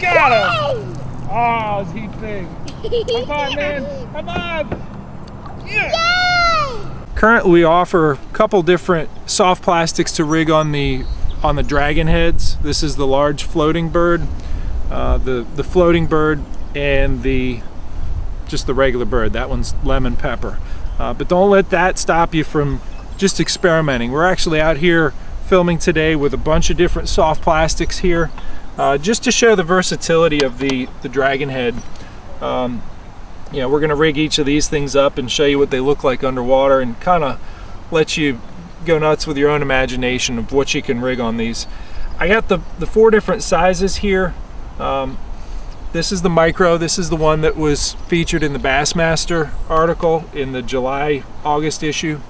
Got him! Oh, is he big? High five, man! High five! Yeah! Currently, we offer a couple different soft plastics to rig on the Draggin Heads. This is the large floating bird, the floating bird, and just the regular bird. That one's lemon pepper. But don't let that stop you from just experimenting. We're actually out here filming today with a bunch of different soft plastics here, just to show the versatility of the Draggin Head. You know, we're going to rig each of these things up and show you what they look like underwater, and kind of let you go nuts with your own imagination of what you can rig on these. I got the 4 different sizes here. This is the micro. This is the one that was featured in the Bassmaster article in the July-August issue.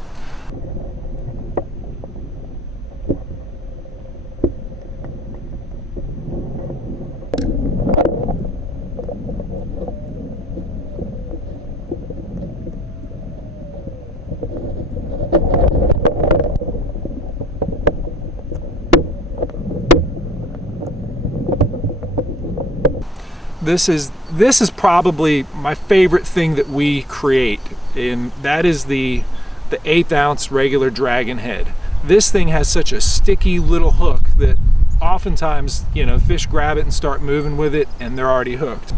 This is probably my favorite thing that we create, and that is the 1/8 ounce regular Draggin Head. This thing has such a sticky little hook that oftentimes, you know, fish grab it and start moving with it, and they're already hooked.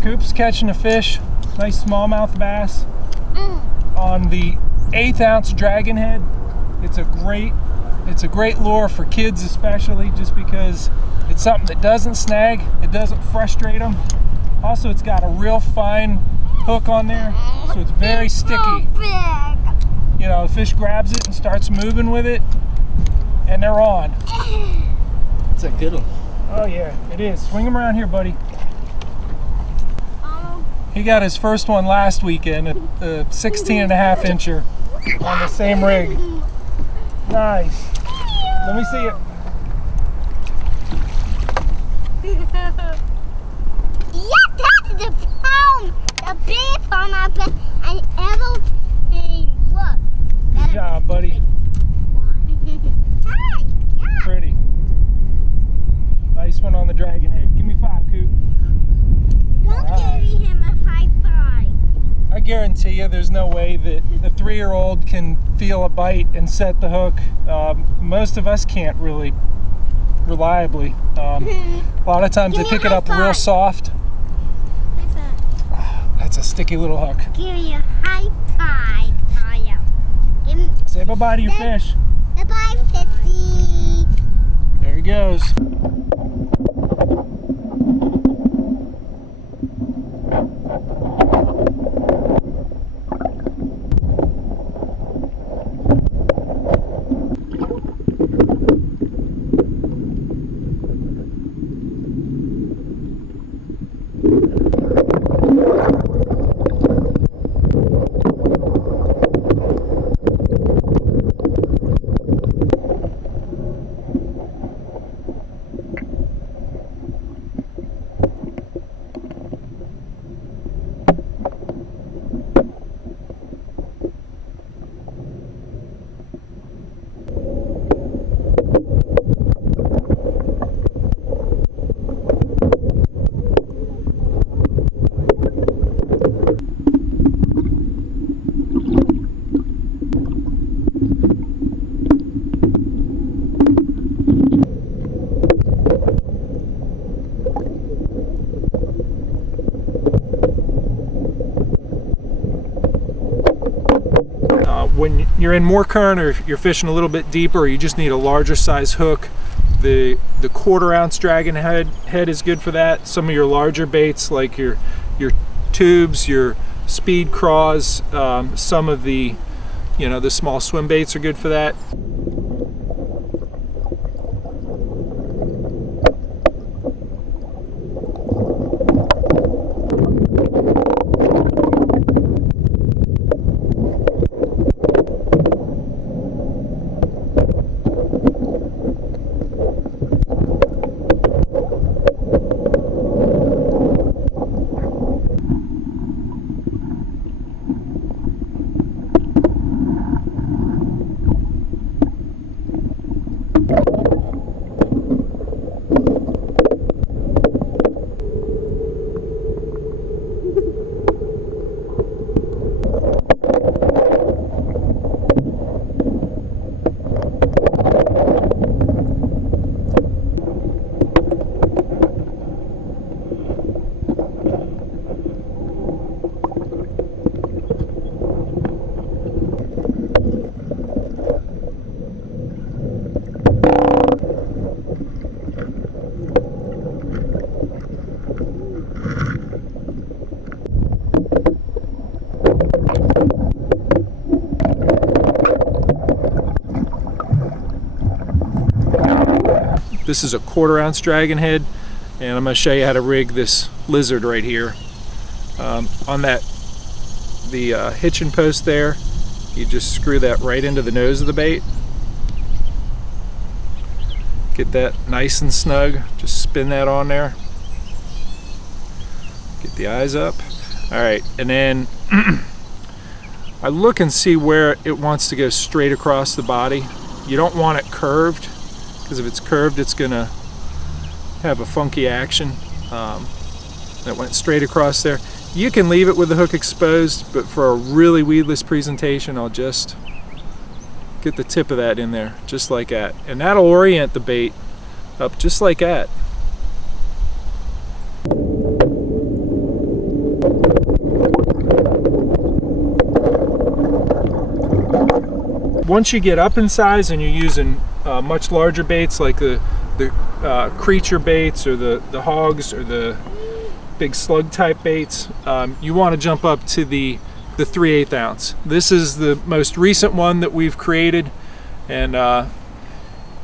Coop's catching a fish, nice smallmouth bass on the 1/8 ounce Draggin Head. It's a great lure for kids, especially, just because it's something that doesn't snag, it doesn't frustrate them. Also, it's got a real fine hook on there, so it's very sticky. You know, the fish grabs it and starts moving with it, and they're on. It's a good one. Oh yeah, it is. Swing him around here, buddy. He got his first one last weekend, a 16.5 incher on the same rig. Nice. Let me see it. Yeah, that's the palm, the big palm up and ever look. Good job, buddy. Hi, yeah. Pretty. Nice one on the Draggin Head. Give me 5, Coop. Don't give him a high five. I guarantee you there's no way that a 3-year-old can feel a bite and set the hook. Most of us can't really reliably. A lot of times they pick it up real soft. That's a sticky little hook. Give me a high five. Say bye-bye to your fish. Bye-bye, Pixie. There he goes. When you're in more current, or if you're fishing a little bit deeper, or you just need a larger size hook, the 1/4 ounce Draggin Head is good for that. Some of your larger baits, like your tubes, your speed craws, some of the, you know, the small swim baits are good for that. This is a 1/4 ounce dragon head, and I'm going to show you how to rig this lizard right here. On the hitching post there, you just screw that right into the nose of the bait. Get that nice and snug. Just spin that on there. Get the eyes up. All right, and then I look and see where it wants to go straight across the body. You don't want it curved, because if it's curved, it's gonna have a funky action. That went straight across there. You can leave it with the hook exposed, but for a really weedless presentation, I'll just get the tip of that in there, just like that. And that'll orient the bait up just like that. Once you get up in size and you're using much larger baits like the creature baits or the hogs or the big slug type baits, you want to jump up to the 3/8 ounce. This is the most recent one that we've created, and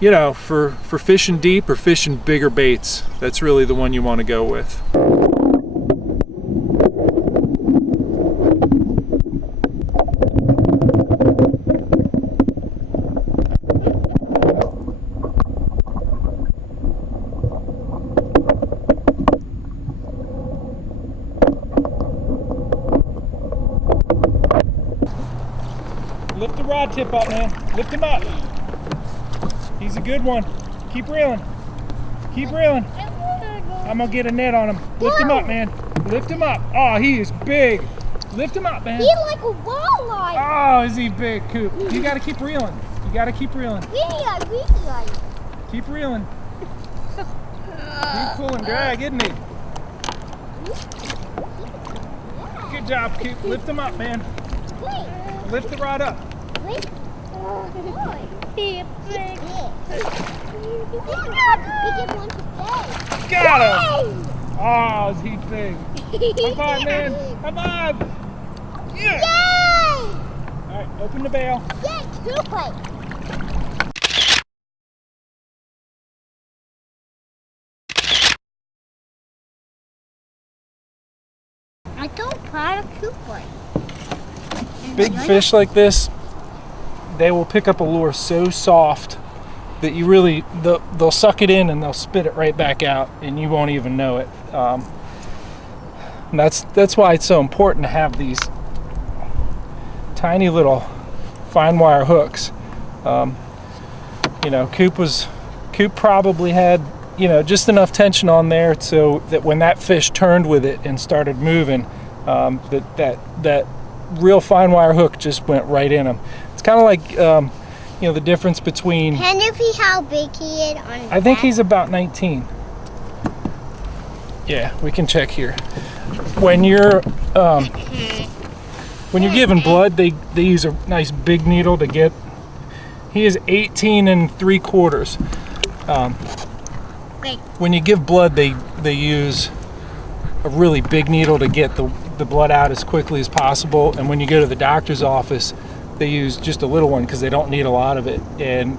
you know, for fishing deep or fishing bigger baits, that's really the one you want to go with. Lift the rod tip up, man. Lift him up. He's a good one. Keep reeling. Keep reeling. I'm gonna get a net on him. Lift him up, man. Lift him up. Oh, he is big. Lift him up, man. He's like a walleye. Oh, is he big, Coop? You gotta keep reeling. You gotta keep reeling. Really. Keep reeling. He's pulling drag, isn't he? Good job, Coop. Lift him up, man. Lift the rod up. Got him! Oh, is he big? High five, man! High five! Yeah! Alright, open the bail. I don't try to coop right. Big fish like this, they will pick up a lure so soft that you really, they'll suck it in and they'll spit it right back out and you won't even know it. And that's why it's so important to have these tiny little fine wire hooks. You know, Coop probably had, you know, just enough tension on there so that when that fish turned with it and started moving, that real fine wire hook just went right in him. It's kind of like, you know, the difference between... Can you see how big he is on his I think back? he's about 19. Yeah, we can check here. When you're giving blood, they use a nice big needle to get... He is 18 3/4. When you give blood, they use a really big needle to get the blood out as quickly as possible, and when you go to the doctor's office, they use just a little one because they don't need a lot of it. And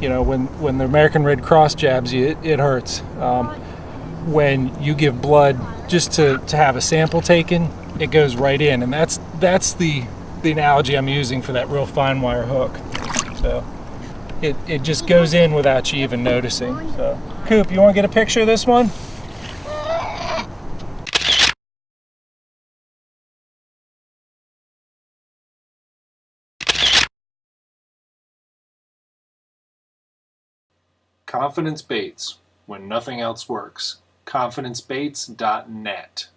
you know, when the American Red Cross jabs you, it hurts. When you give blood just to have a sample taken, it goes right in, and that's the analogy I'm using for that real fine wire hook. So it just goes in without you even noticing. So Coop, you want to get a picture of this one? Confidence Baits, when nothing else works. confidencebaits.net